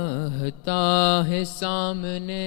رہتا ہے سامنے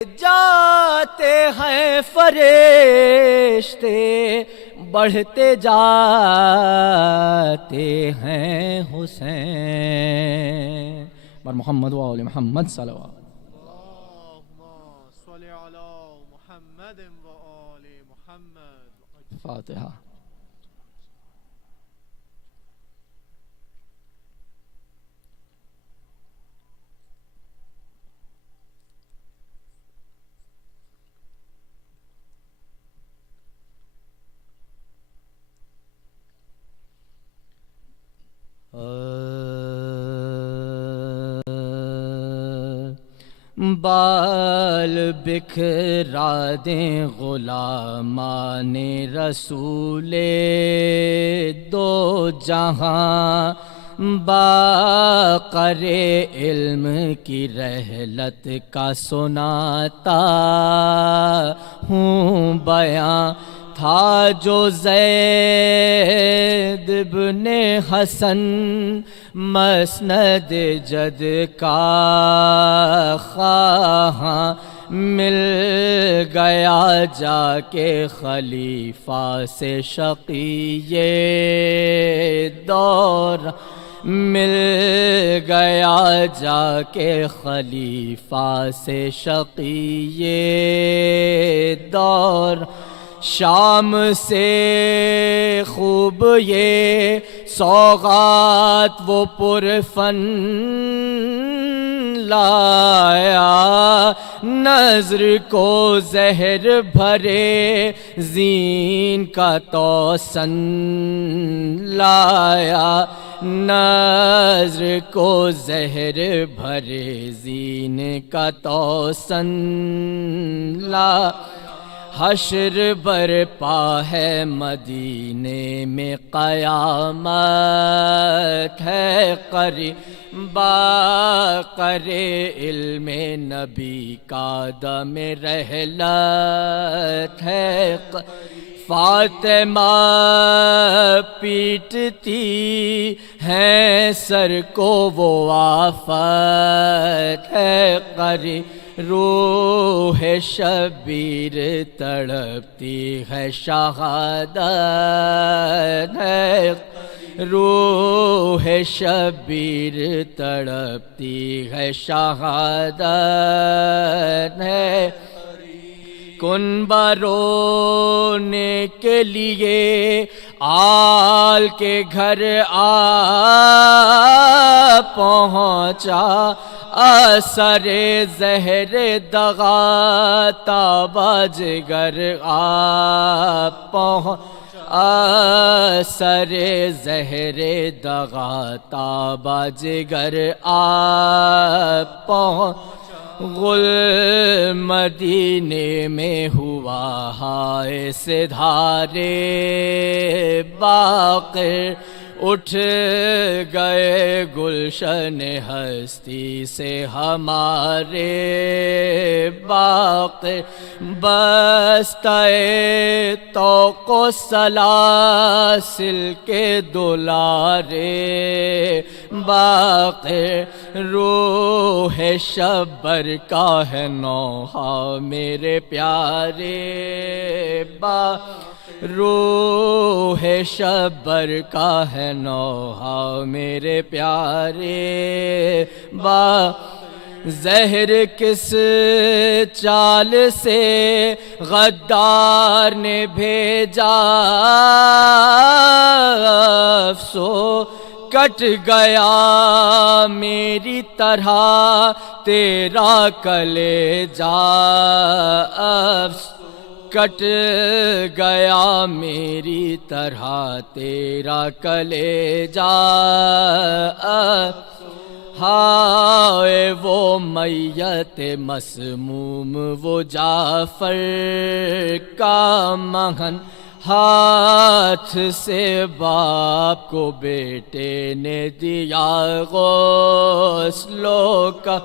جاتے ہیں فرشتے بڑھتے جاتے ہیں حسین بر محمد و آل محمد صلوات اللهم صل على محمد وآل محمد. فاتحہ. بال بکھرا دیں غلامان رسول دو جہاں باقر علم کی رحلت کا سناتا ہوں بیاں تھا جو زید بن حسن مسند جد کا خواہاں مل گیا جا کے خلیفہ سے شقی دور مل گیا جا کے خلیفہ سے شقی دور شام سے خوب یہ سوغات وہ پرفن لایا، نظر کو زہر بھرے زین کا توسن لایا، نظر کو زہر بھرے زین کا توسن لا، حشر برپا ہے مدینے میں قیامت ہے قریب، باقر علم نبی کا دم رحلت ہے، فاطمہ پیٹتی ہیں سر کو وہ آفت ہے قریب، روح شبیر تڑپتی ہے شہادت ہے، روح شبیر تڑپتی ہے شہادت ہے، کن بارونے کے لیے آل کے گھر آ پہنچا، اثر زہر دغا تابا جگر آ پہنچا، اثر زہر دغا تابا جگر آ پہنچا، غل مدینے میں ہوا ہائے سے دھارے باقر، اٹھ گئے گلشن ہستی سے ہمارے باقر، بستہ توق و سلاسل کے دلارے باقر، روح شبر کا ہے نوحہ میرے پیارے روح شبر کا ہے نوحہ میرے پیارے زہر کس چال سے غدار نے بھیجا، افسو کٹ گیا میری طرح تیرا کلیجا، کٹ گیا میری طرح تیرا کلیجا، ہائے وہ میت مسموم وہ جعفر کا مہن، ہاتھ سے باپ کو بیٹے نے دیا غسلوں کا،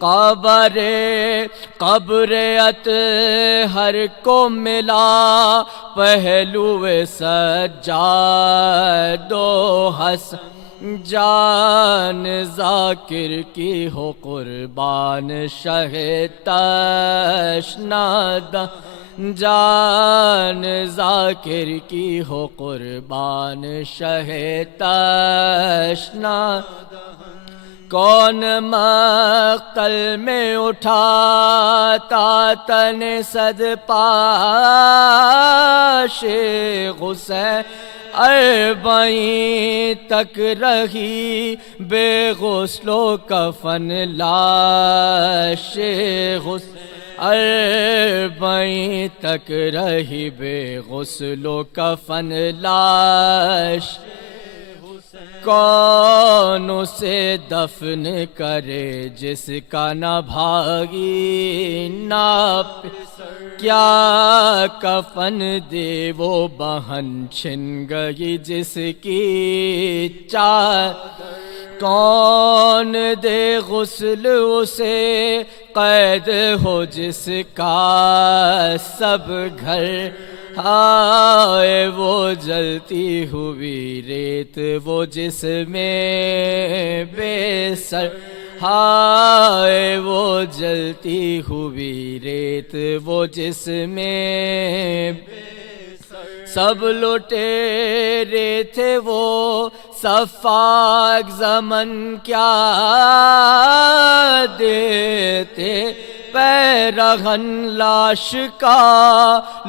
قبر اطہر کو ملا پہلو سجاد و حسن، جان ذاکر کی ہو قربان شہ تشنہ، جان ذاکر کی ہو قربان شہ تشنہ، کون مقتل میں اٹھاتا تن صد پاش حسین، اربعین تک رہی بے غسل و کفن لاش حسین، اربعین تک رہی بے غسل و کفن لاش، کون اسے دفن کرے جس کا نہ بھائی نہ کیا کفن دے وہ بہن چھن گئی جس کی چادر، کون دے غسل اسے قید ہو جس کا سب گھر، ہائے وہ جلتی ہوئی ریت وہ جس میں بے سر، ہائے وہ جلتی ہوئی ریت وہ جس میں سب لٹیرے تھے وہ صفاق زمن کیا دیتے، پیرہن لاش کا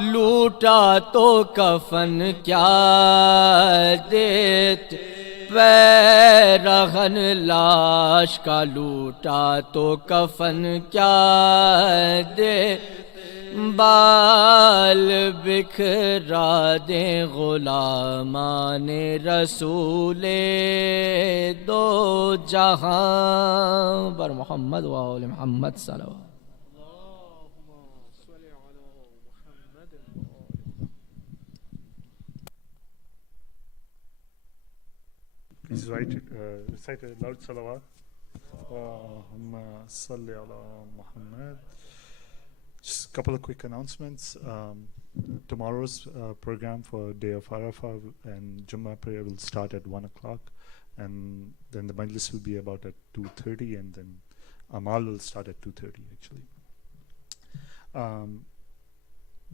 لوٹا تو کفن کیا دیتے، पैरहन लाश का लूटा तो कफन क्या दे, बाल बिखरा दे गुलामाने रसूले दो जहां पर मोहम्मद व आले मोहम्मद सल्लल्लाहु। Please recite a loud salawat. Allahumma salli ala Muhammad. Just a couple of quick announcements. Tomorrow's program for Day of Arafah and Jummah prayer will start at 1 o'clock. And then the majlis will be about at 2:30, and then Amal will start at 2:30 actually.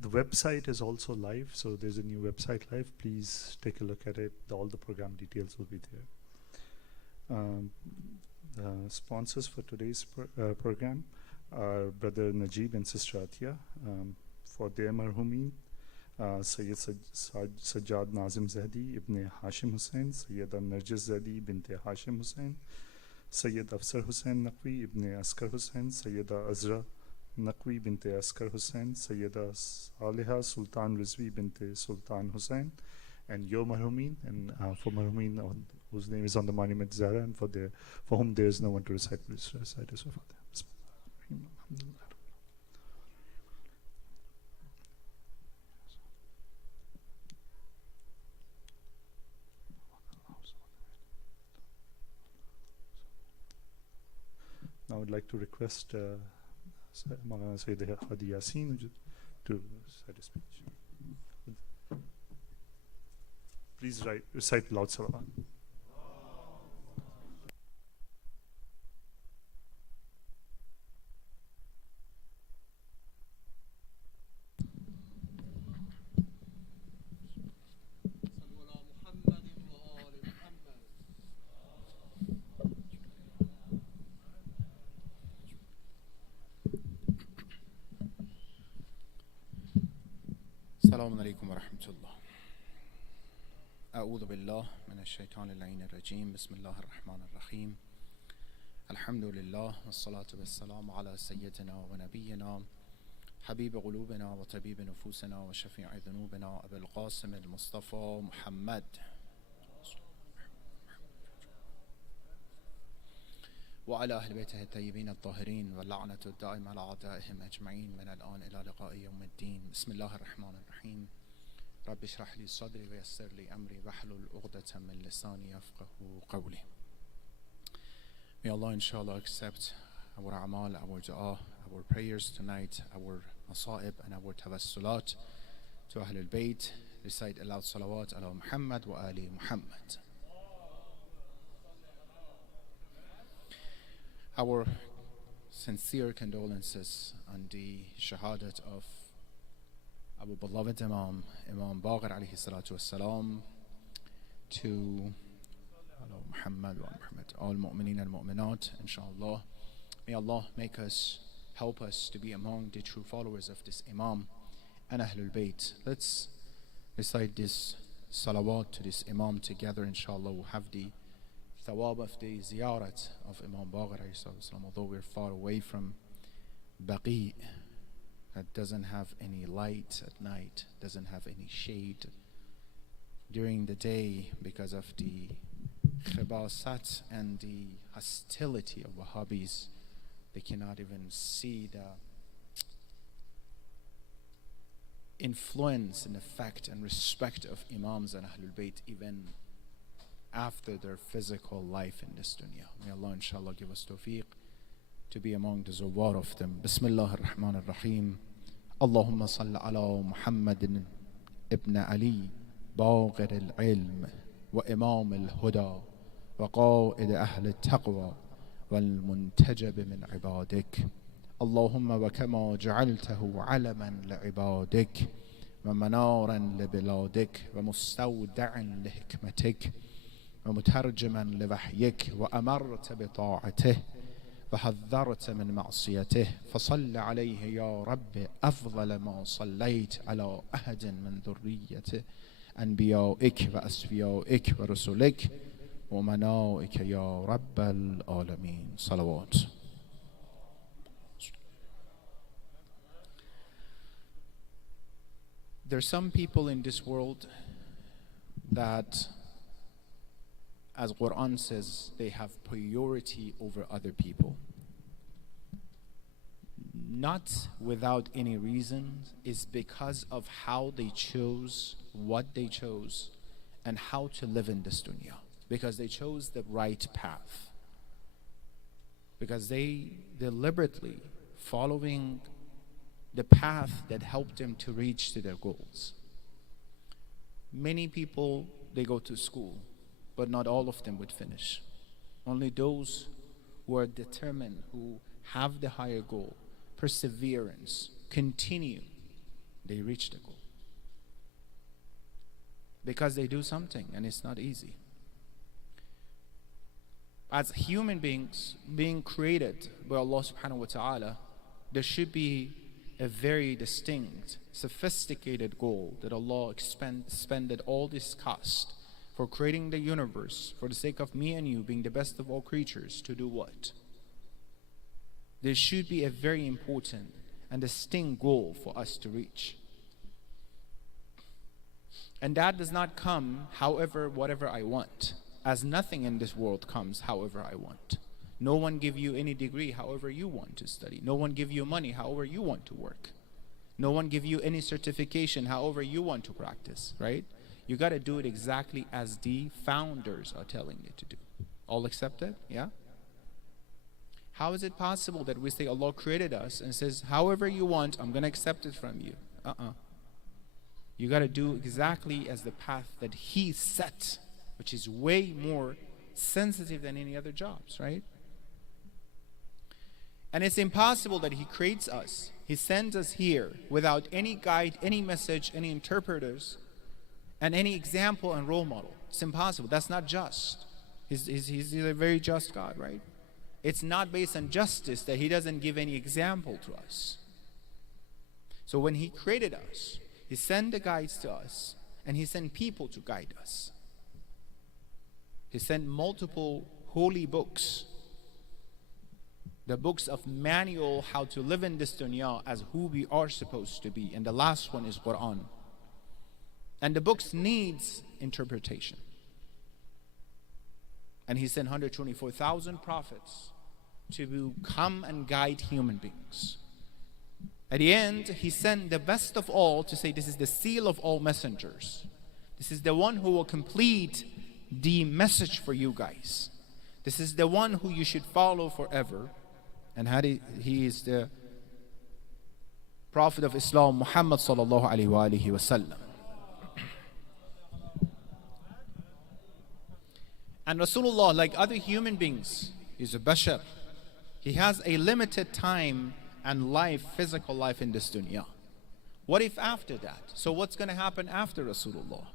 The website is also live, so there's a new website live. Please take a look at it. All the program details will be there. The sponsors for today's program are Brother Najib and Sister Atia. For their marhumin, Sayyid Sajjad Nazim Zahdi Ibn Hashim Hussain, Sayyida Narjis Zahdi Bint Hashim Hussain, Sayyid Afsar Hussain Naqvi Ibn Askar Hussain, Sayyida Azra Naqvi bint Askar Hussain, Sayyida Saliha Sultan Rizvi bint Sultan Hussain, and your marhumin, and for marhumin whose name is on the monument Zara, and for whom there is no one to recite, please recite as well for them. Now I would like to request Sayyid Hadi Yasin to recite a speech. Please recite loud salawat. السلام عليكم ورحمة الله. أعوذ بالله من الشيطان اللعين الرجيم. بسم الله الرحمن الرحيم. الحمد لله والصلاة والسلام على سيدنا ونبينا حبيب قلوبنا وطبيب نفوسنا وشفيع ذنوبنا أبي القاسم المصطفى محمد وعلى أهل بيته الطيبين الطاهرين، واللعنة الدائمة على أعدائهم أجمعين من الآن إلى لقاء يوم الدين. بسم الله الرحمن الرحيم. رب اشرح لي صدري ويسر لي أمري واحلل عقدة من لساني يفقهوا قولي. May Allah inshallah accept our amal, our dua, our prayers tonight, our masa'ib and our tawassulat to Ahlul Bayt. Recite aloud salawat ala Muhammad wa ali Muhammad. Our sincere condolences on the shahadat of our beloved Imam Baqir alayhi salatu wassalam, to Muhammad wa Muhammad, all mu'mineen and mu'minat, inshallah. May Allah help us to be among the true followers of this Imam and Ahlul Bayt. Let's recite this salawat to this Imam together, inshallah. We'll have the thawab of the ziyarat of Imam Baqir alayhi salatu wassalam. Although we're far away from Baqi, that doesn't have any light at night, doesn't have any shade during the day because of the khibasat and the hostility of Wahhabis. They cannot even see the influence and effect and respect of Imams and Ahlul Bayt even after their physical life in this dunya. May Allah inshallah give us tawfiq to be among the zawar of them. Bismillah ar-Rahman ar-Rahim. Allahumma salli ala Muhammadin ibn Ali باغر العلم وإمام الهدى وقائد أهل التقوى والمنتجب من عبادك. اللهم وكما جعلته علما لعبادك ومنارا لبلادك ومستودعا لحكمتك ومترجما لوحيك وأمرت بطاعته وحذرت من معصيته، فصل عليه يا رب أفضل ما صليت على أحد من ذرية أنبيائك وأصفيائك ورسلك ومنائك يا رب العالمين. صلوات. There are some people in this world that, as Quran says, they have priority over other people. Not without any reason, is because of how they chose, what they chose, and how to live in this dunya. Because they chose the right path. Because they deliberately following the path that helped them to reach to their goals. Many people, they go to school, but not all of them would finish. Only those who are determined, who have the higher goal, perseverance, continue, they reach the goal. Because they do something, and it's not easy. As human beings being created by Allah subhanahu wa ta'ala, there should be a very distinct, sophisticated goal that Allah expended all this cost for creating the universe for the sake of me and you being the best of all creatures to do what? There should be a very important and distinct goal for us to reach. And that does not come however, whatever I want, as nothing in this world comes however I want. No one give you any degree however you want to study. No one give you money however you want to work. No one give you any certification however you want to practice, right? You got to do it exactly as the founders are telling you to do. All accepted? Yeah? How is it possible that we say Allah created us and says, however you want, I'm going to accept it from you? You got to do exactly as the path that He set, which is way more sensitive than any other jobs, right? And it's impossible that He creates us, He sends us here without any guide, any message, any interpreters, and any example and role model. It's impossible. That's not just. He's a very just God, right? It's not based on justice that He doesn't give any example to us. So when He created us, He sent the guides to us, and He sent people to guide us. He sent multiple holy books, the books of manual how to live in this dunya as who we are supposed to be. And the last one is Quran. And the books needs interpretation. And He sent 124,000 prophets to come and guide human beings. At the end, He sent the best of all to say, this is the seal of all messengers. This is the one who will complete the message for you guys. This is the one who you should follow forever. And he is the Prophet of Islam, Muhammad sallallahu alaihi wasallam. And Rasulullah, like other human beings, is a bashar. He has a limited time and life, physical life in this dunya. What if after that? So what's going to happen after Rasulullah?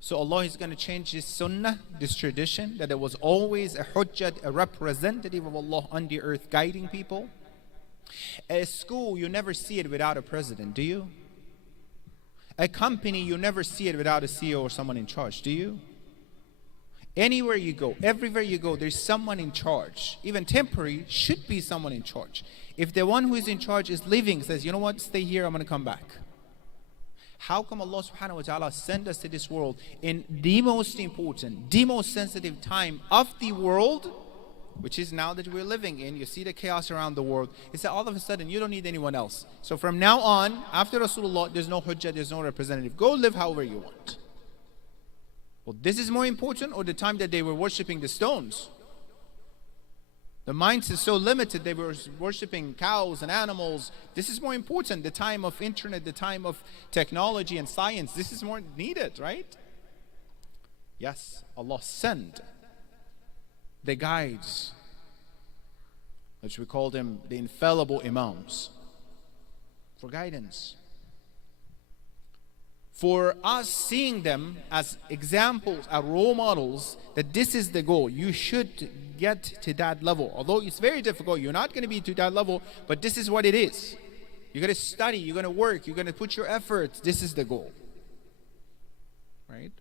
So Allah is going to change His sunnah, this tradition, that there was always a hujjat, a representative of Allah on the earth guiding people. A school, you never see it without a president, do you? A company, you never see it without a CEO or someone in charge, do you? Anywhere you go, everywhere you go, there's someone in charge. Even temporary, should be someone in charge. If the one who is in charge is leaving, says, you know what, stay here, I'm going to come back. How come Allah subhanahu wa ta'ala sent us to this world in the most important, the most sensitive time of the world, which is now that we're living in? You see the chaos around the world. It's that all of a sudden you don't need anyone else. So from now on, after Rasulullah, there's no hujjah, there's no representative. Go live however you want. Well, this is more important, or the time that they were worshipping the stones? The minds is so limited, they were worshipping cows and animals. This is more important. The time of internet, the time of technology and science, this is more needed, right? Yes, Allah sent the guides, which we call them the infallible imams, for guidance. For us seeing them as examples, as role models, that this is the goal. You should get to that level. Although it's very difficult, you're not going to be to that level, but this is what it is. You're going to study, you're going to work, you're going to put your effort. This is the goal. Right?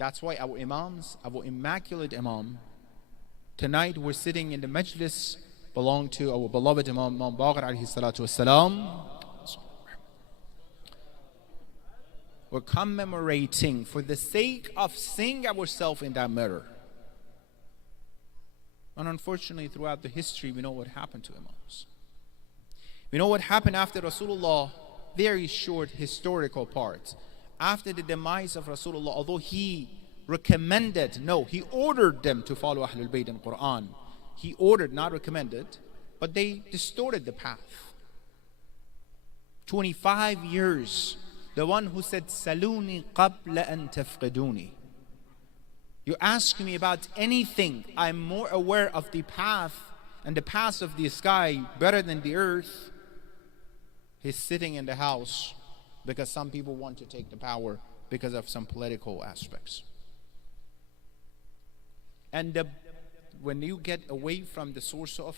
That's why our imams, our immaculate imam, tonight we're sitting in the majlis belong to our beloved Imam Baqir alayhi salatu wasalam. We're commemorating for the sake of seeing ourselves in that mirror. And unfortunately, throughout the history, we know what happened to imams. We know what happened after Rasulullah, very short historical part. After the demise of Rasulullah, although he recommended, no, he ordered them to follow Ahlul Bayt in Quran. He ordered, not recommended, but they distorted the path. 25 years, the one who said, Saluni qabla an tafqiduni. You ask me about anything, I'm more aware of the path and the path of the sky better than the earth. He's sitting in the house because some people want to take the power because of some political aspects. And when you get away from the source of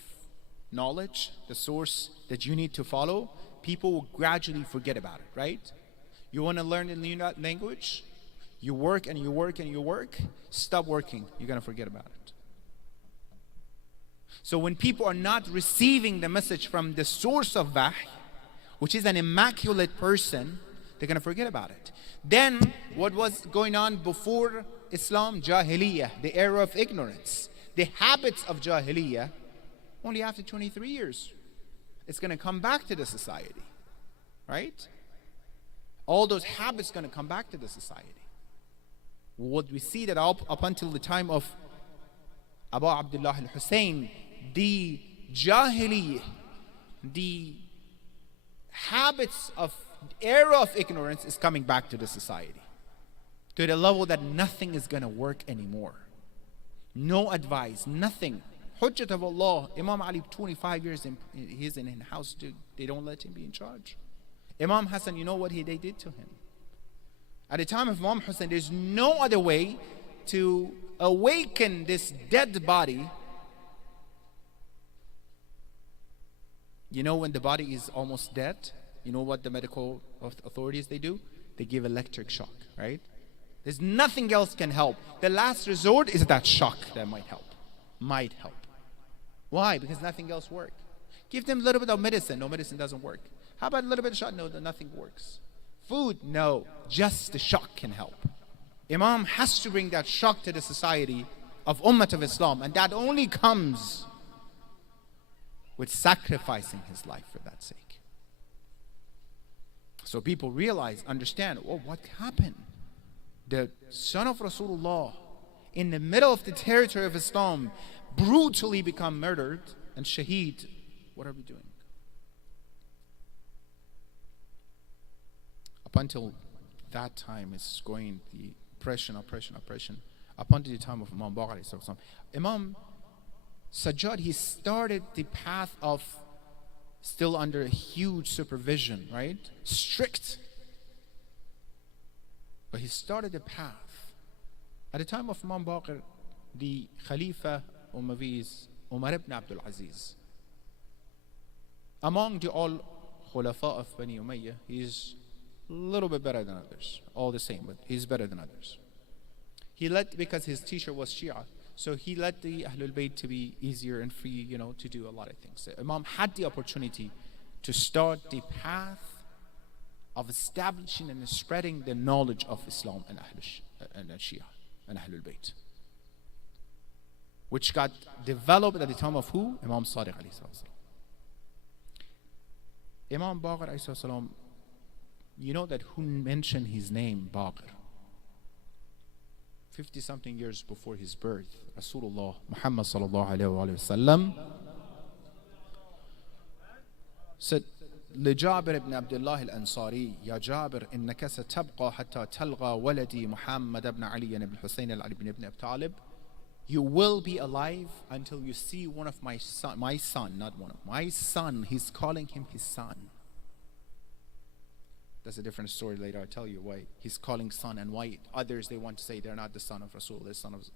knowledge, the source that you need to follow, people will gradually forget about it, right? You want to learn a new language? You work and you work and you work. Stop working. You're going to forget about it. So when people are not receiving the message from the source of wahy, which is an immaculate person, they're going to forget about it. Then what was going on before Islam? Jahiliyyah, the era of ignorance. The habits of Jahiliyyah, only after 23 years, it's going to come back to the society, right? All those habits going to come back to the society. What we see that up until the time of Abu Abdullah al-Hussein, the Jahiliyyah, the habits of era of ignorance is coming back to the society, to the level that nothing is going to work anymore. No advice, nothing. Hujjat of Allah, Imam Ali, 25 years, he's in his house, they don't let him be in charge. Imam Hassan, you know what they did to him? At the time of Imam Hassan, there's no other way to awaken this dead body. You know when the body is almost dead, you know what the medical authorities they do? They give electric shock, right? There's nothing else can help. The last resort is that shock that might help. Might help. Why? Because nothing else works. Give them a little bit of medicine. No, medicine doesn't work. How about a little bit of shock? No, nothing works. Food? No, just the shock can help. Imam has to bring that shock to the society of Ummah of Islam, and that only comes with sacrificing his life for that sake. So people realize, understand, oh, what happened? The son of Rasulullah, in the middle of the territory of Islam, brutally become murdered, and shaheed. What are we doing? Up until that time, it's going the oppression. Up until the time of Imam Baqir, Imam Sajjad, he started the path of still under huge supervision, right? Strict. But he started the path. At the time of Imam Baqir, the Khalifa Umayyads, Umar ibn Abdul Aziz, among the all Khulafa of Bani Umayyah, he's a little bit better than others. All the same, but he's better than others. He let, because his teacher was Shia, so he let the Ahlul Bayt to be easier and free, to do a lot of things. So Imam had the opportunity to start the path of establishing and spreading the knowledge of Islam and Shia and Ahlul Bayt, which got developed at the time of who? Imam Sadiq alayhi salam. Imam Baqir alayhi salam, you know that who mentioned his name, Baqir? 50-something years before his birth, Rasulullah Muhammad sallallahu alayhi wa sallam said, لجابر بن عبد الله الأنصاري يا جابر إنك ستبقى حتى تلقى ولدي محمد بن علي بن الحسين العلي بن ابن طالب. You will be alive until you see one of my son, not one of my son. He's calling him his son. That's a different story later. I'll tell you why he's calling son and why others, they want to say they're not the son of Rasul, they're the son of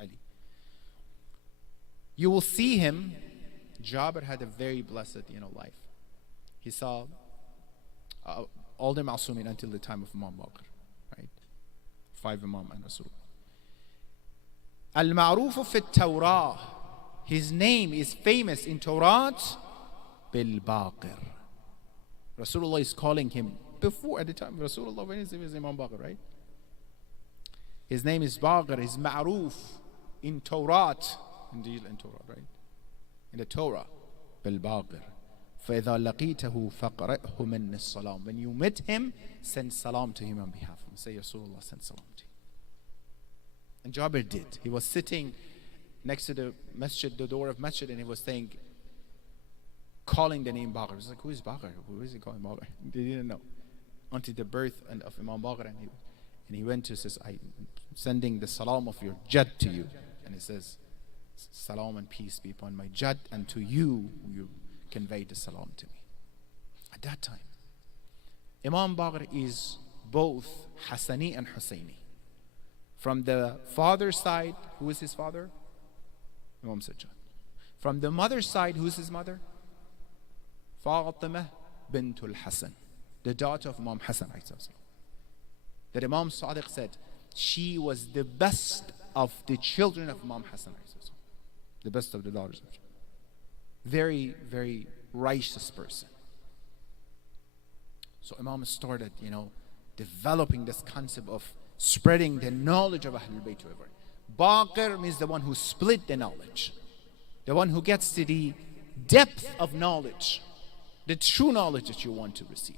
Ali. You will see him. Jabir had a very blessed, life. He saw all the Masumin until the time of Imam Baqir, right? 5 Imam and Rasul. Al-Ma'ruf fi Tawrah. His name is famous in Torah bil-Baqir. Rasulullah is calling him before, at the time, Rasulullah, when his name is Imam Baqir, right? His name is Baqir, his Ma'ruf in Torah, indeed in Torah, right? In the Torah, bil-Baqir. فَإِذَا لَقِيتَهُ فَقْرَئْهُ مِنِّ السَّلَامِ. When you meet him, send salam to him on behalf of him. Say, Rasulullah, send salam to him. And Jabir did. He was sitting next to the masjid, the door of masjid, and he was saying, calling the name Baqir. He was like, who is Baqir? Who is he calling Baqir? They didn't know. Until the birth of Imam Baqir, and he went to, says, I'm sending the salam of your Jad to you. And he says, salam and peace be upon my Jad, and to you, you conveyed the salam to me. At that time, Imam Baqir is both Hassani and Husseini. From the father's side, who is his father? Imam Sajjad. From the mother's side, who is his mother? Fatimah bintul Hassan, the daughter of Imam Hassan. That Imam Sadiq said, she was the best of the children of Imam Hassan. The best of the daughters. Very, very righteous person. So Imam started, developing this concept of spreading the knowledge of Ahlul Bayt to everyone. Baqir means the one who split the knowledge. The one who gets to the depth of knowledge. The true knowledge that you want to receive.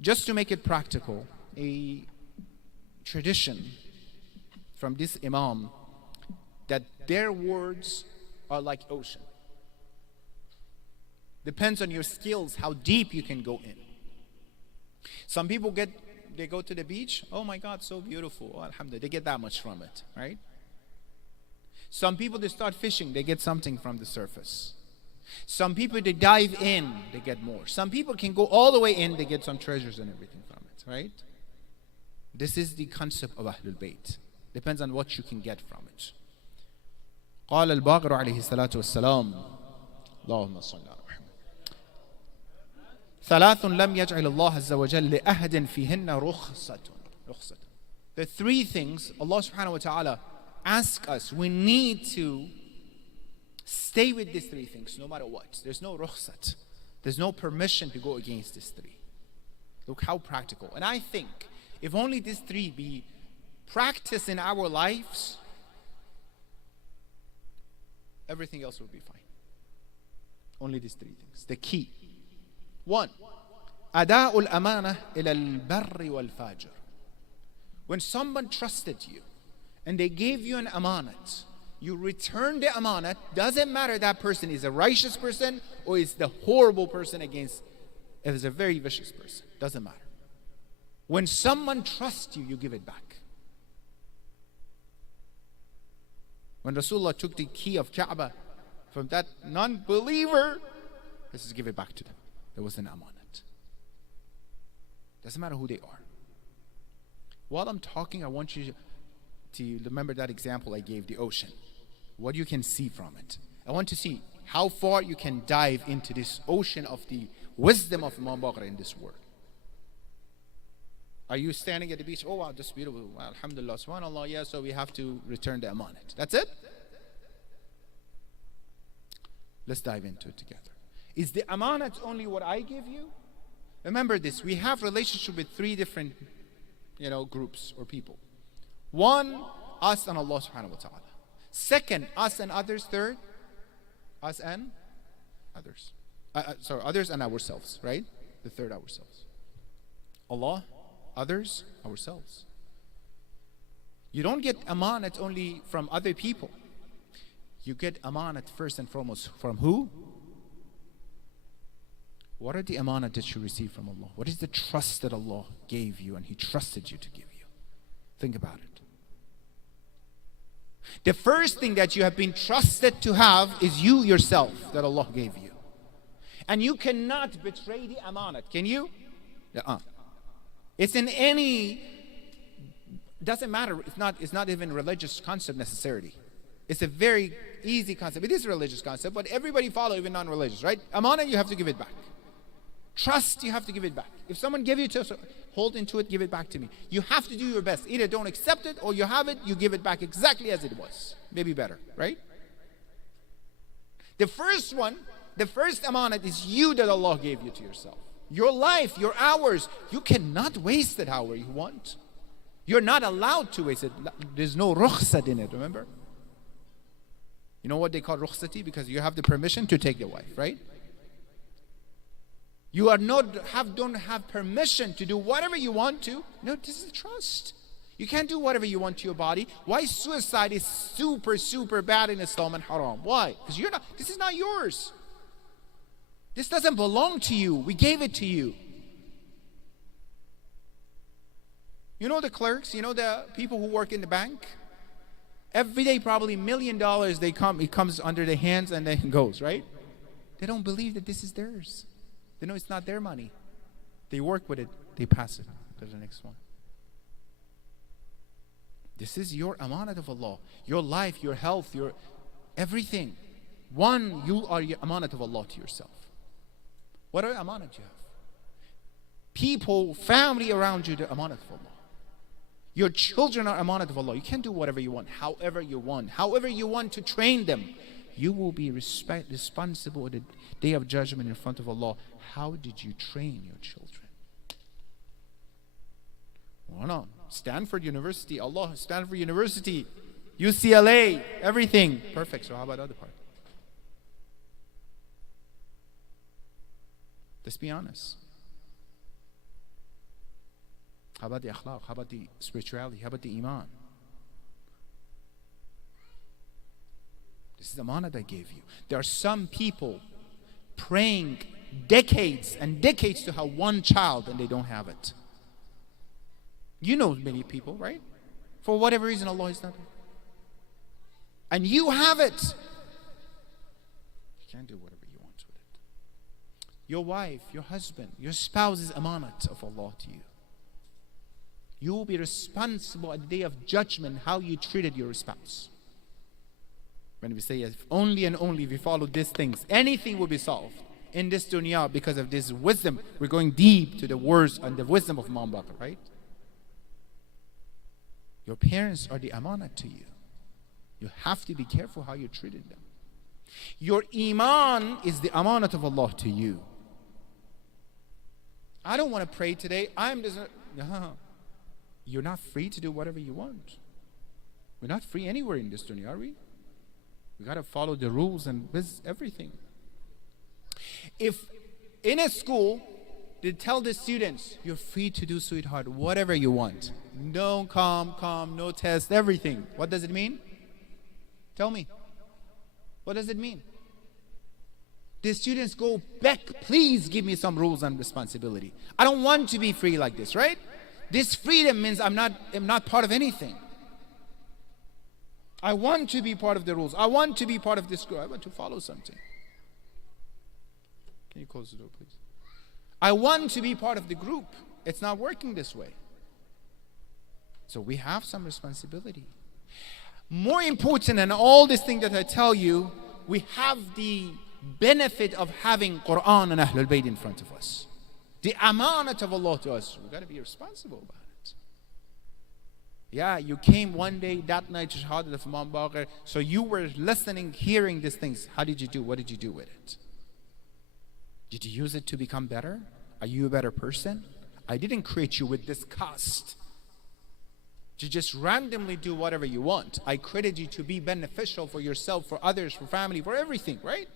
Just to make it practical, a tradition from this Imam that their words are like ocean. Depends on your skills, how deep you can go in. Some people they go to the beach, oh my God, so beautiful, oh, alhamdulillah, they get that much from it, right? Some people, they start fishing, they get something from the surface. Some people, they dive in, they get more. Some people can go all the way in, they get some treasures and everything from it, right? This is the concept of Ahlul Bayt. Depends on what you can get from it. قال الباقر عليه الصلاة والسلام اللهم صل على محمد ثلاث لم يجعل الله عز وجل لأحد فيهن رخصة. The three things Allah subhanahu wa ta'ala asks us, we need to stay with these three things no matter what. There's no rukhsat. There's no permission to go against these three. Look how practical. And I think if only these three be practiced in our lives, everything else will be fine. Only these three things. The key. 1. أداء الأمانة إلى البر والفاجر. When someone trusted you and they gave you an amanat, you return the amanat. Doesn't matter that person is a righteous person or is the horrible person if it's a very vicious person. Doesn't matter. When someone trusts you, you give it back. When Rasulullah took the key of Kaaba from that non-believer, let's just give it back to them. There was an amanat. Doesn't matter who they are. While I'm talking, I want you to remember that example I gave, the ocean. What you can see from it. I want to see how far you can dive into this ocean of the wisdom of Imam Baqir in this world. Are you standing at the beach? Oh wow, that's beautiful. Well, alhamdulillah, subhanallah, yeah, so we have to return the amanat. That's it? Let's dive into it together. Is the amanat only what I give you? Remember this, we have relationship with three different groups or people. 1, us and Allah subhanahu wa ta'ala. 2, us and others. 3, us and others. Others and ourselves, right? The third, ourselves. Allah, others, ourselves. You don't get amanat only from other people. You get amanat first and foremost from who? What are the amanat that you receive from Allah? What is the trust that Allah gave you and He trusted you to give you? Think about it. The first thing that you have been trusted to have is you yourself that Allah gave you. And you cannot betray the amanat, can you? It's in any, doesn't matter, it's not even religious concept necessarily. It's a very easy concept. It is a religious concept, but everybody follow, even non-religious, right? Amanat, you have to give it back. Trust, you have to give it back. If someone gave you to hold into it, give it back to me. You have to do your best. Either don't accept it, or you have it, you give it back exactly as it was. Maybe better, right? The first one, the first amanat is you that Allah gave you to yourself. Your life, your hours, you cannot waste it however you want. You're not allowed to waste it. There's no rukhsat in it, remember? You know what they call rukhsati? Because you have the permission to take your wife, right? You don't have permission to do whatever you want to. No, this is trust. You can't do whatever you want to your body. Why suicide is super, super bad in Islam and haram? Why? Because this is not yours. This doesn't belong to you. We gave it to you. You know the clerks, you know the people who work in the bank? Every day probably $1 million it comes under their hands and then goes, right? They don't believe that this is theirs. They know it's not their money. They work with it, they pass it to the next one. This is your amanat of Allah. Your life, your health, your everything. One, you are your amanat of Allah to yourself. What are amanat you have? People, family around you, they're amanat of Allah. Your children are amanat of Allah. You can't do whatever you want, however you want. However you want to train them. You will be responsible at the day of judgment in front of Allah. How did you train your children? Why not? Stanford University, Allah, Stanford University, UCLA, everything. Perfect. So how about the other part? Let's be honest. How about the akhlaq? How about the spirituality? How about the iman? This is the manna I gave you. There are some people praying decades and decades to have one child and they don't have it. You know many people, right? For whatever reason, Allah is not. And you have it. You can't do whatever you want with it. Your wife, your husband, your spouse is amanat of Allah to you. You will be responsible at the day of judgment how you treated your spouse. When we say if only and only we follow these things, anything will be solved in this dunya because of this wisdom. We're going deep to the words and the wisdom of Imam Bakr, right? Your parents are the amanat to you. You have to be careful how you treated them. Your iman is the amanat of Allah to you. I don't want to pray today. You're not free to do whatever you want. We're not free anywhere in this dunya, are we? We got to follow the rules and everything. If in a school they tell the students, you're free to do, sweetheart, whatever you want. No calm, no test, everything. What does it mean? Tell me. What does it mean? The students go back, please give me some rules and responsibility. I don't want to be free like this, right? This freedom means I'm not part of anything. I want to be part of the rules. I want to be part of this group. I want to follow something. Can you close the door, please? I want to be part of the group. It's not working this way. So we have some responsibility. More important than all these things that I tell you, we have the benefit of having Quran and Ahlul Bayt in front of us. The amanat of Allah to us. We've got to be responsible about it. Yeah, you came one day, that night to Shahadat of Imam Baqir, so you were listening, hearing these things. How did you do? What did you do with it? Did you use it to become better? Are you a better person? I didn't create you with this caste to just randomly do whatever you want. I created you to be beneficial for yourself, for others, for family, for everything, right?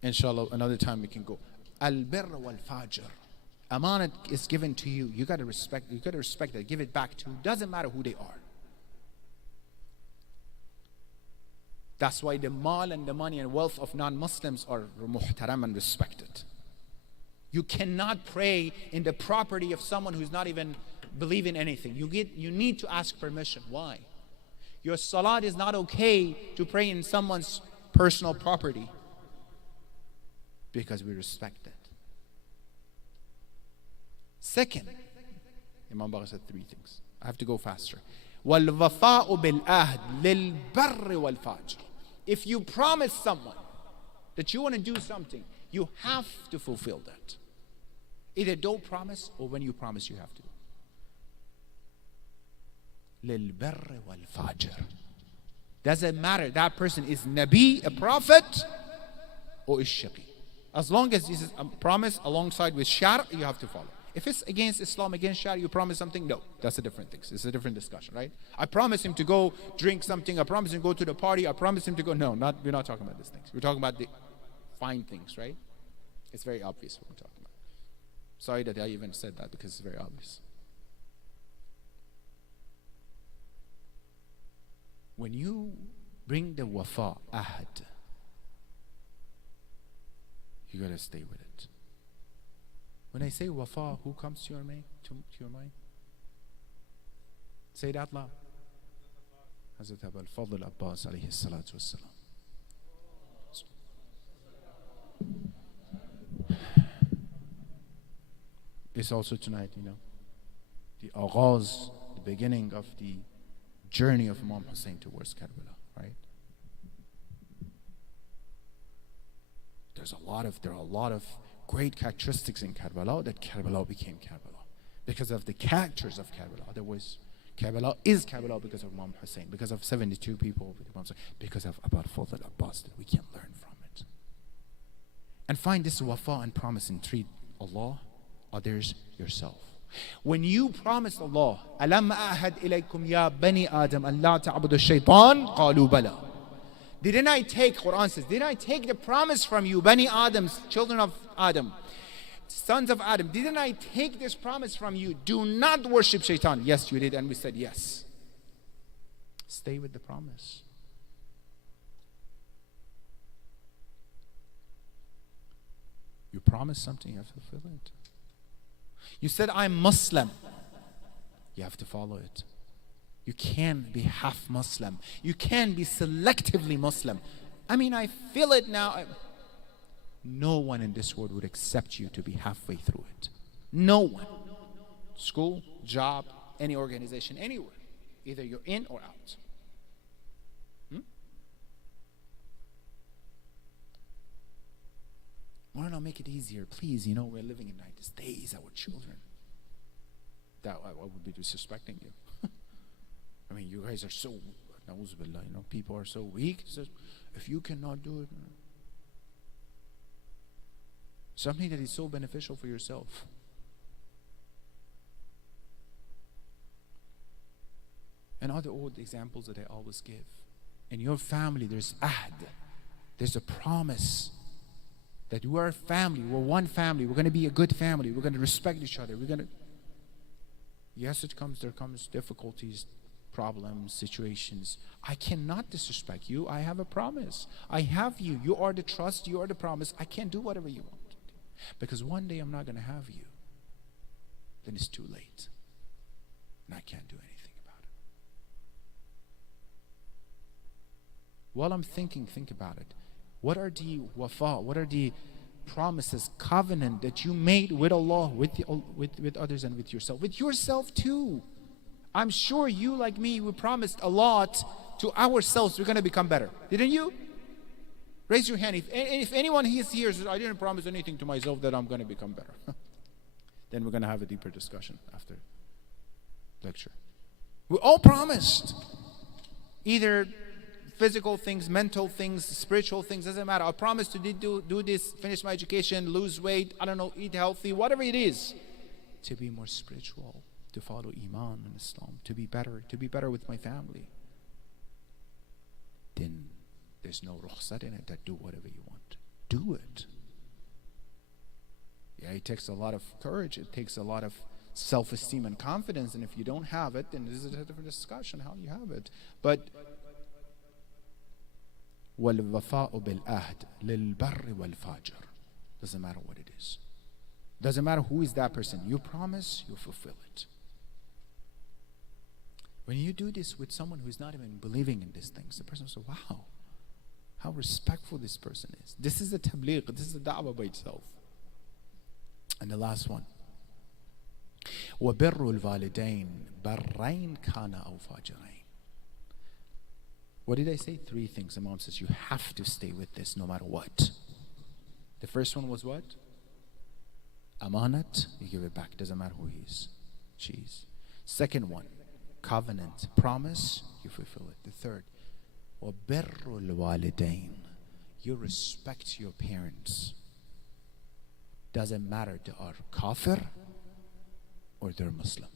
Inshallah, another time we can go. Al-birr wal-fajr. Amanat is given to you. You got to respect it. Give it back to you. Doesn't matter who they are. That's why the mal and the money and wealth of non-Muslims are muhtaram and respected. You cannot pray in the property of someone who's not even believing anything. You need to ask permission. Why? Your salat is not okay to pray in someone's personal property because we respect it. Second, Imam Baqir said 3 things. I have to go faster. وَالْوَفَاءُ بِالْأَهْدِ لِلْبَرِّ وَالْفَاجِرِ. If you promise someone that you want to do something, you have to fulfill that. Either don't promise, or when you promise, you have to. لِلْبَرِّ وَالْفَاجِرِ. Doesn't matter, that person is Nabi, a prophet, or is shaqi. As long as this is a promise alongside with shar', you have to follow. If it's against Islam, against shar', you promise something, no. That's a different thing. It's a different discussion, right? I promise him to go drink something. I promise him to go to the party. I promise him to go. No, we're not talking about these things. We're talking about the fine things, right? It's very obvious what we're talking about. Sorry that I even said that, because it's very obvious. When you bring the wafa, ahad, you gotta stay with it. When I say wafa, who comes to your mind? To your mind? Say it out loud. Hazrat Abu al-Fadl Abbas alayhi salatu wassalam. It's also tonight, the aghaz, the beginning of the journey of Imam Hussein towards Karbala, right? There are a lot of great characteristics in Karbala that Karbala became Karbala because of the characters of Karbala. Otherwise, Karbala is Karbala because of Imam Hussein, because of 72 people with Imam Hussein, because of Abu al-Fadl Abbas, that we can learn from it. And find this wafa and promise and treat Allah, others, yourself. When you promise Allah, أَلَمْ أَعْهَدْ إِلَيْكُمْ يَا بَنِي آدَمْ أَنْ لَا تَعْبُدُوا الشَّيْطَانَ قَالُوا بَلَى. Didn't I take, Quran says, didn't I take the promise from you, Bani Adam, children of Adam, sons of Adam, didn't I take this promise from you? Do not worship shaitan. Yes, you did, and we said yes. Stay with the promise. You promise something, you have to fulfill it. You said, I'm Muslim. You have to follow it. You can't be half Muslim. You can't be selectively Muslim. I mean, I feel it now. No one in this world would accept you to be halfway through it. No one. School, job, any organization, anywhere. Either you're in or out. Why not make it easier? Please, we're living in 90 days, our children. That I would be disrespecting you. I mean, you guys are so, people are so weak. So if you cannot do it, something that is so beneficial for yourself. And other old examples that I always give. In your family, there's ahd. There's a promise that we're a family, we're one family, we're going to be a good family, we're going to respect each other, yes, there comes difficulties, problems, situations. I cannot disrespect you. I have a promise. I have you. You are the trust, you are the promise. I can't do whatever you want to do. Because one day I'm not going to have you. Then it's too late. And I can't do anything about it. While I'm thinking, think about it. What are the wafa? What are the promises, covenant that you made with Allah, with others, and with yourself? With yourself too. I'm sure you, like me, we promised a lot to ourselves. We're going to become better. Didn't you? Raise your hand. If anyone is here says, I didn't promise anything to myself that I'm going to become better. Then we're going to have a deeper discussion after lecture. We all promised. Either physical things, mental things, spiritual things, doesn't matter. I promise to do this, finish my education, lose weight, I don't know, eat healthy, whatever it is. To be more spiritual, to follow Iman and Islam, to be better with my family. Then there's no rukhsat in it that do whatever you want. Do it. Yeah, it takes a lot of courage, it takes a lot of self-esteem and confidence, and if you don't have it, then this is a different discussion how you have it. But وَالْوَفَاءُ بِالْأَهْدِ لِلْبَرِّ وَالْفَاجِرِ. Doesn't matter what it is. Doesn't matter who is that person. You promise, you fulfill it. When you do this with someone who is not even believing in these things, the person says, wow, how respectful this person is. This is the tabligh, this is the da'wah by itself. And the last one. وَبِرُّ الْوَالِدَيْنِ بَرَّيْنْ كَانَ أَوْ فَاجِرَيْنِ. What did I say? 3 things. Imam says you have to stay with this no matter what. The first one was what? Amanat, you give it back. Doesn't matter who he is. She is. Second one, covenant, promise, you fulfill it. The third, وَبِرُّ الْوَالِدَيْنِ, you respect your parents. Doesn't matter they are kafir or they're Muslim.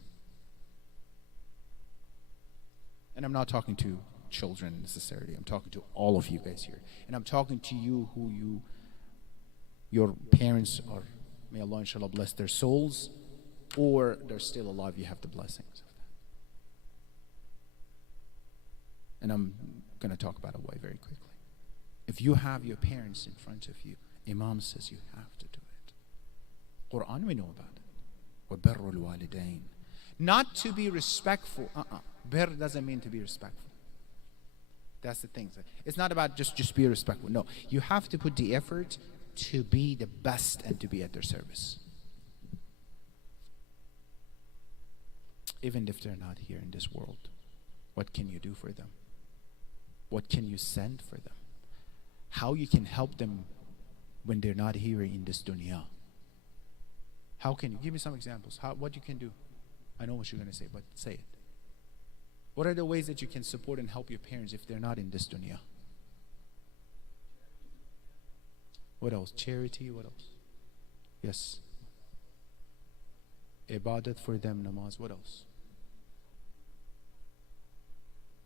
And I'm not talking to children necessarily. I'm talking to all of you guys here. And I'm talking to you who your parents are, may Allah inshallah bless their souls, or they're still alive, you have the blessings of that. And I'm going to talk about it why very quickly. If you have your parents in front of you, Imam says you have to do it. Quran, we know about it. وَبِرُّ الْوَالِدَيْنِ, not to be respectful. Bir doesn't mean to be respectful. That's the thing. It's not about just be respectful. No, you have to put the effort to be the best and to be at their service. Even if they're not here in this world, what can you do for them? What can you send for them? How you can help them when they're not here in this dunya? How can you give me some examples? What you can do? I know what you're going to say, but say it. What are the ways that you can support and help your parents if they're not in this dunya? What else? Charity, what else? Yes. Ibadat for them, namaz, what else?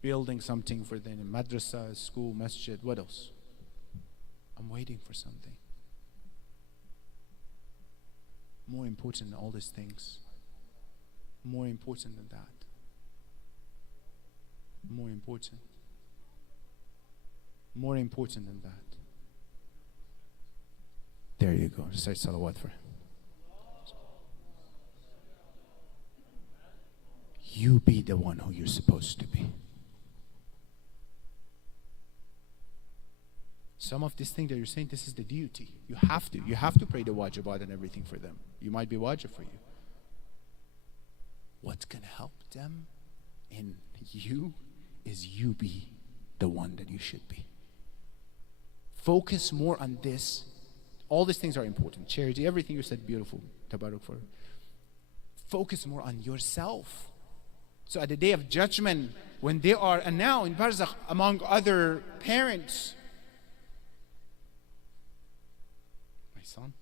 Building something for them, madrasa, school, masjid, what else? I'm waiting for something. More important than all these things. More important than that. More important. More important than that. There you go. Say salawat for him. You be the one who you're supposed to be. Some of these things that you're saying, this is the duty. You have to. You have to pray the wajibat and everything for them. You might be wajib for you. What's going to help them in you is you be the one that you should be. Focus more on this. All these things are important. Charity, everything you said, beautiful. Tabarak for. Focus more on yourself. So at the day of judgment, when they are, and now in Barzakh, among other parents, my son,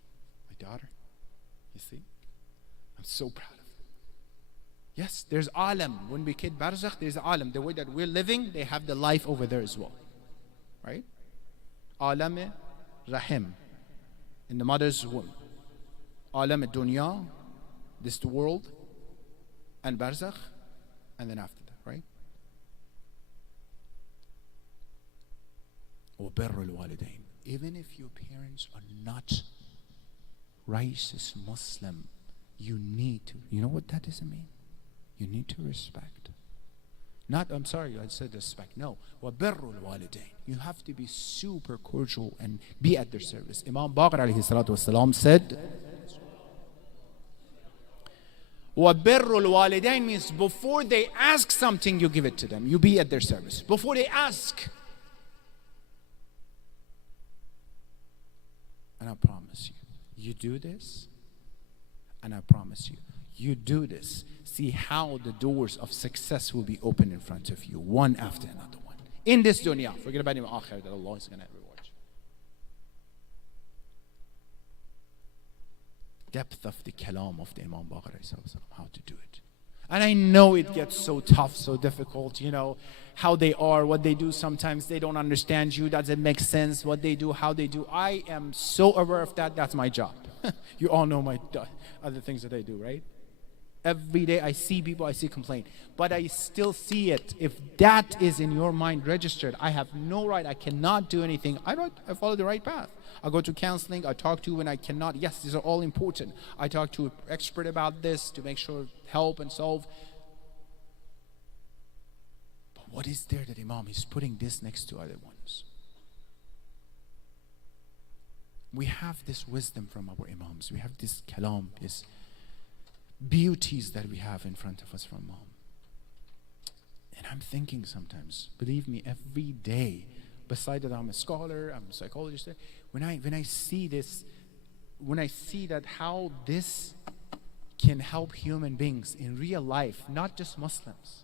my daughter, you see, I'm so proud of them. Yes, there's alam. When we kid Barzakh, there's alam. The way that we're living, they have the life over there as well. Right? Alam rahim, in the mother's womb. Alam dunya, this world, and Barzakh, and then after that, right? وَبِرُّ الْوَالِدَيْنِ, even if your parents are not righteous Muslim, you need to, you know what that doesn't mean? You need to respect. Not, I'm sorry, I said respect. No. وَبِرُّ الْوَالِدَيْنِ, you have to be super cordial and be at their service. Imam Baqir alayhi salatu wasalam said, وَبِرُّ الْوَالِدَيْنِ means before they ask something, you give it to them. You be at their service. Before they ask. And I promise you, you do this, and I promise you, you do this, see how the doors of success will be open in front of you, one after another one. In this dunya, forget about the akhir that Allah is going to reward you. Depth of the kalam of the Imam Baqir, how to do it. And I know it gets so tough, so difficult, you know, how they are, what they do. Sometimes they don't understand you, doesn't make sense, what they do, how they do. I am so aware of that, that's my job. You all know my other things that I do, right? Every day I see people, I see complaint. But I still see it. If that is in your mind registered, I have no right, I cannot do anything. I follow the right path. I go to counseling, I talk to when I cannot. Yes, these are all important. I talk to an expert about this to make sure, help and solve. But what is there that Imam is putting this next to other ones? We have this wisdom from our Imams. We have this kalam, this beauties that we have in front of us from Mom. And I'm thinking sometimes, believe me, every day beside that I'm a scholar, I'm a psychologist, when I see this, when I see that how this can help human beings in real life, not just Muslims.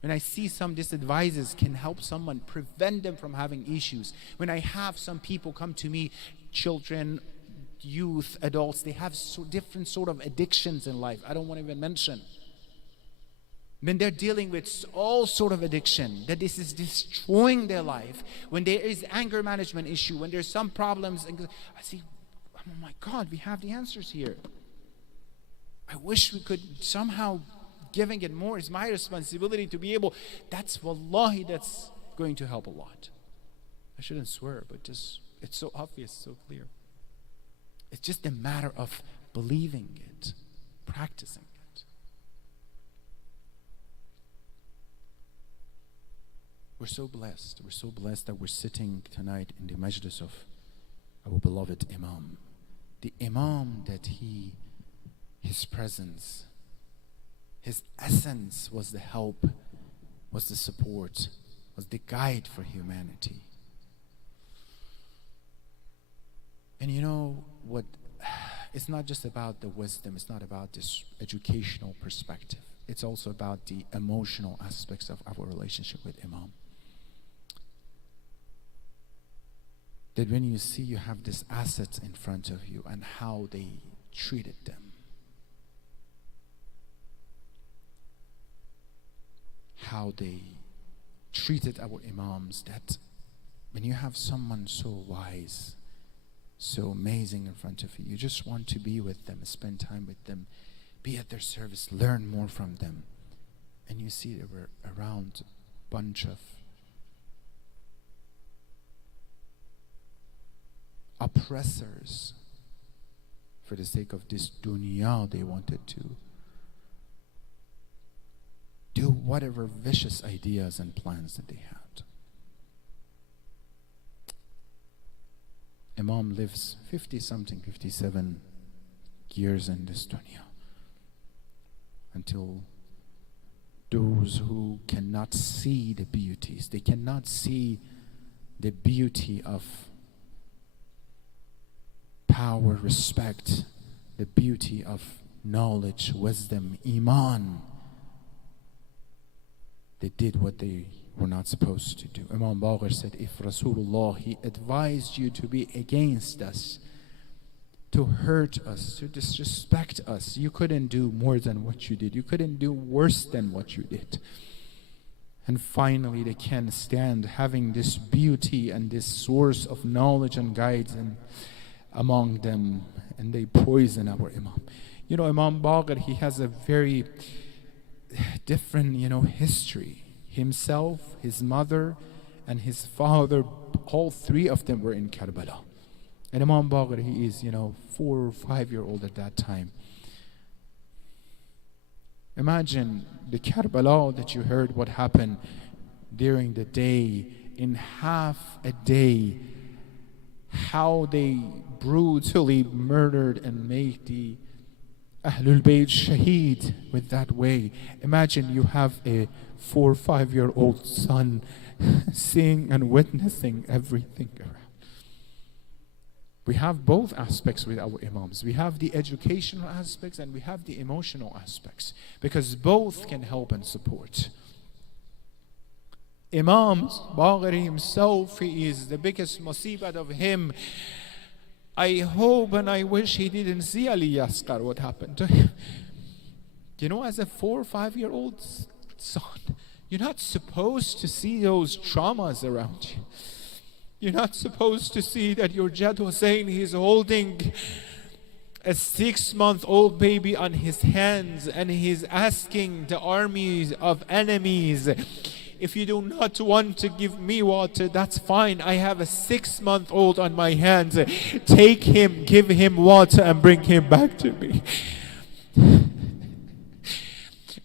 When I see some these advices can help someone, prevent them from having issues. When I have some people come to me, children, youth, adults, they have different sort of addictions in life. I don't want to even mention. When they're dealing with all sort of addiction, that this is destroying their life. When there is anger management issue, when there's some problems, and I see, oh my God, we have the answers here. I wish we could somehow giving it more. It's my responsibility to be able, that's wallahi, that's going to help a lot. I shouldn't swear, but just, it's so obvious, so clear. It's just a matter of believing it, practicing it. We're so blessed. We're so blessed that we're sitting tonight in the majlis of our beloved Imam. The Imam that his presence, his essence was the help, was the support, was the guide for humanity. And you know what, it's not just about the wisdom, it's not about this educational perspective. It's also about the emotional aspects of our relationship with Imam. That when you see you have these assets in front of you and how they treated them, how they treated our Imams, that when you have someone so wise, so amazing in front of you, you just want to be with them, spend time with them, be at their service, learn more from them. And you see there were around a bunch of oppressors. For the sake of this dunya, they wanted to do whatever vicious ideas and plans that they had. Imam lives 50-something, 57 years in this dunya, until those who cannot see the beauties, they cannot see the beauty of power, respect, the beauty of knowledge, wisdom, iman, they did what they were not supposed to do. Imam Baqir said, if Rasulullah, he advised you to be against us, to hurt us, to disrespect us, you couldn't do more than what you did. You couldn't do worse than what you did. And finally they can stand having this beauty and this source of knowledge and guidance among them, and they poison our Imam. You know, Imam Baqir, he has a very different, history. Himself, his mother, and his father, all three of them were in Karbala. And Imam Baqir, he is, 4 or 5 years old at that time. Imagine the Karbala that you heard what happened during the day, in half a day, how they brutally murdered and made the Ahlul Bayt Shaheed with that way. Imagine you have a 4 or 5 year old son seeing and witnessing everything around. We have both aspects with our Imams. We have the educational aspects and we have the emotional aspects, because both can help and support. Imam Baqir himself, he is the biggest musibat of him. I hope and I wish he didn't see Ali Asghar, what happened to him. As a 4 or 5 year old son, you're not supposed to see those traumas around you. You're not supposed to see that your Jad Hussein, he's holding a 6-month-old baby on his hands and he's asking the armies of enemies, if you do not want to give me water, that's fine. I have a 6-month-old on my hands. Take him, give him water, and bring him back to me.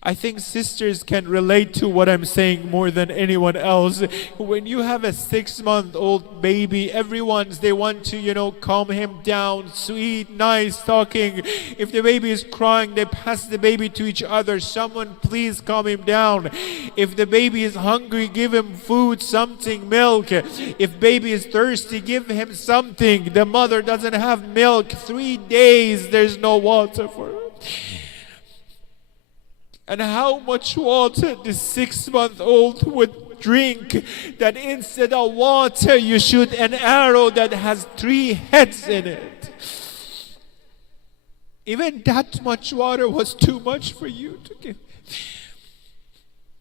I think sisters can relate to what I'm saying more than anyone else. When you have a 6-month-old baby, they want to, calm him down, sweet, nice talking. If the baby is crying, they pass the baby to each other. Someone please calm him down. If the baby is hungry, give him food, something, milk. If baby is thirsty, give him something. The mother doesn't have milk. 3 days, there's no water for her. And how much water the 6-month-old would drink, that instead of water you shoot an arrow that has 3 heads in it. Even that much water was too much for you to give.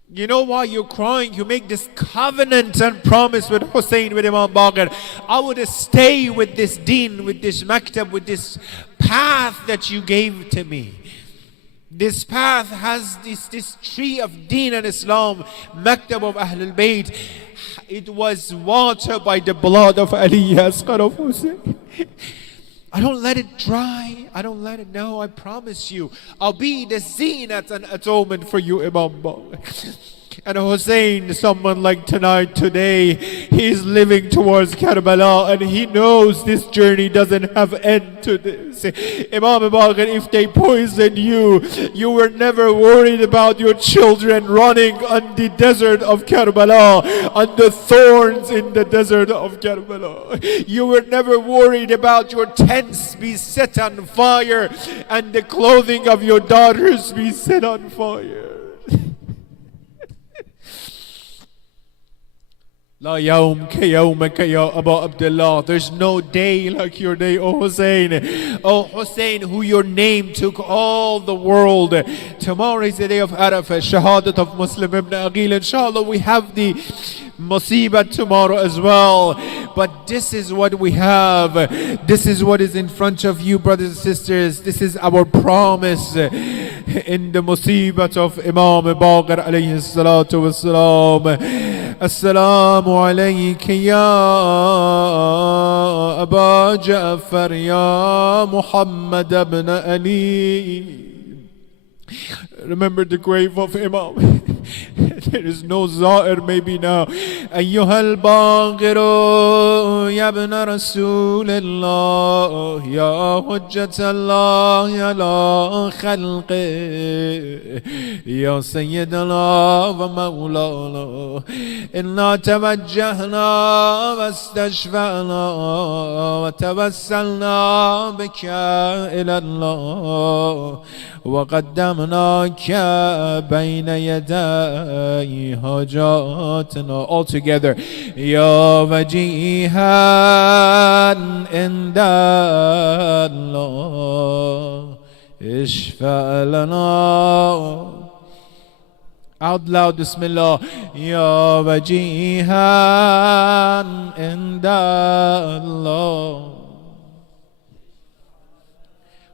You know why you're crying? You make this covenant and promise with Hussein, with Imam Baqir. I would stay with this deen, with this maktab, with this path that you gave to me. This path has this tree of deen and Islam, maktab of Ahlul Bayt. It was watered by the blood of Ali Asghar of Hussein. I don't let it dry. I don't let it. No, I promise you, I'll be the zinat and atonement for you, Imam Baqir. And Hussein, someone like tonight, today, he's living towards Karbala, and he knows this journey doesn't have end to this. Imam Baqir, if they poison you, you were never worried about your children running on the desert of Karbala, on the thorns in the desert of Karbala. You were never worried about your tents be set on fire and the clothing of your daughters be set on fire. La yawm ka yawmaka ya Aba Abdullah. There's no day like your day, O Hussein. O Hussein, who your name took all the world. Tomorrow is the day of Arafah, Shahadat of Muslim ibn Aqil. Inshallah, we have the Musibat tomorrow as well. But this is what we have. This is what is in front of you, brothers and sisters. This is our promise in the Musibat of Imam Baqir alayhi salatu wassalam. Assalamu alayka ya Aba Ja'far ya Muhammad ibn Ali. Remember the grave of Imam. There is no Za'ir maybe now. أيها الباقر يا ابن رسول الله يا حجة الله يا لا خلقه يا سيدنا ومولانا إنا توجهنا واستشفعنا وتوسلنا بك إلى الله وقدمناك بين يدي حاجاتنا. All together. يا وجيها عند الله اشفع لنا. Out loud, Bismillah. يا وجيها عند الله.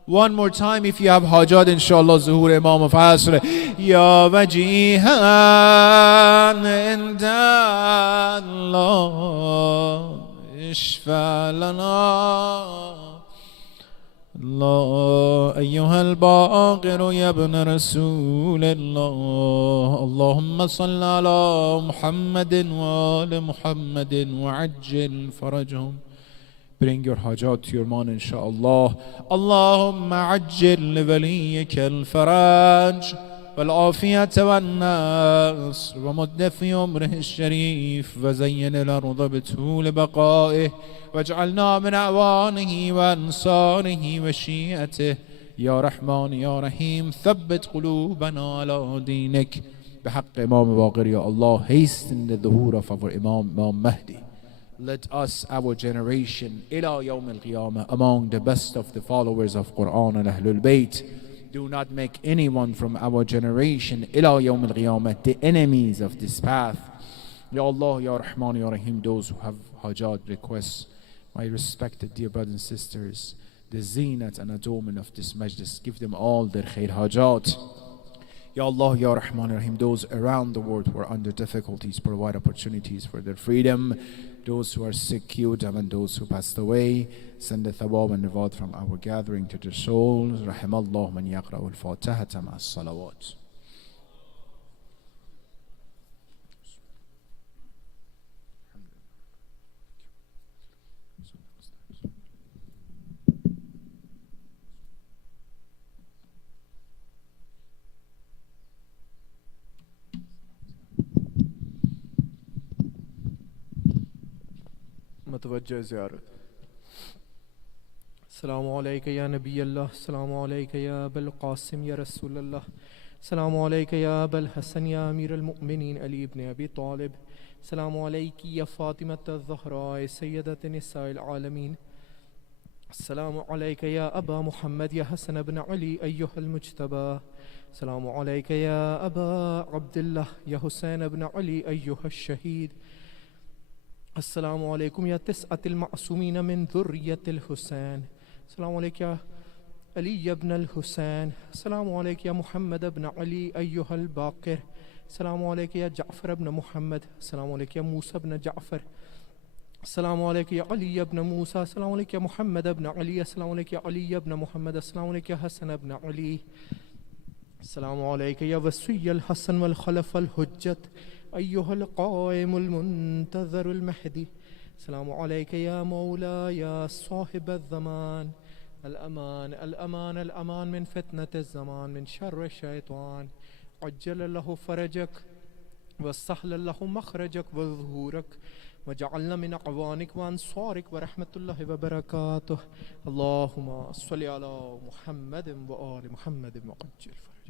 One more time, if you have hajat, inshallah, Zuhur Imam of Asr. Ya wajihan inda Allah, ishfa lana. الله أيها الباقر يا ابن رسول الله اللهم صل على محمد وآل محمد وعجل فرجهم. Bring your hajat to your man, inshallah. Allahumma ajjil li waliyika al-faraj wal-afiyata wal-nas wa mudda fi umrihi al-sharif wa zayyin al-arda bithul baqa'ih waj'alna min a'wanihi wa ansarihi wa shi'atihi ya Rahman ya Rahim thabbit qulubana ala dinik bihaqq Imam Baqir ya Allah. Hasten the dhuhur of our Imam Mahdi. Let us, our generation, ila yawm al-qiyamah, among the best of the followers of Quran and Ahlul Bayt. Do not make anyone from our generation, ila yawm al-qiyamah, the enemies of this path. Ya Allah, Ya Rahman, Ya Rahim, those who have hajat requests, my respected dear brothers and sisters, the zinat and adornment of this majlis, give them all their khair hajat. Ya Allah, Ya Rahman, Ya Rahim, those around the world who are under difficulties, provide opportunities for their freedom. Those who are sick, cure them, and those who passed away, send the thawab and reward from our gathering to their souls. Rahimallah man yaqra'u al-fatihata ma'as salawat. متوجہ زیارت. السلام علیکہ یا نبی اللہ، السلام علیکہ یا ابا القاسم یا رسول اللہ، السلام علیکہ یا ابا الحسن یا امیر المؤمنین علی ابن ابی طالب، السلام علیکی یا فاطمۃ الزہراء سیدۃ نساء العالمین، السلام علیکہ یا ابا محمد یا حسن بن علی ایہا المجتبی، السلام علیکہ یا ابا عبداللہ یا حسین بن علی ایہا الشہید، السلام علیکم یا تسعۃ المعصومین من ذریۃ الحسین، السلام علیکم یا علی ابن الحسین، السلام علیکم یا محمد ابن علی ایہا الباقر، السلام علیکم یا جعفر ابن محمد، السلام علیکم یا موسیٰ ابن جعفر، السلام علیکم یا علی ابن موسیٰ، السلام علیکم یا محمد ابن علی، السلام علیکم یا علی ابن محمد، السلام علیکم یا حسن ابن علی، السلام علیکم یا وصی الحسن والخلف الحجت ایہا القائم المنتظر المہدی، السلام علیکم یا مولا یا صاحب الزمان، الامان الامان الامان من فتنة الزمان من شر الشیطان، عجل له فرجك وسهل له مخرجك وظهورك وجعلنا من اعوانك وانصارك ورحمة الله وبركاته. اللهم صل على محمد وآل محمد وعجل فرجك.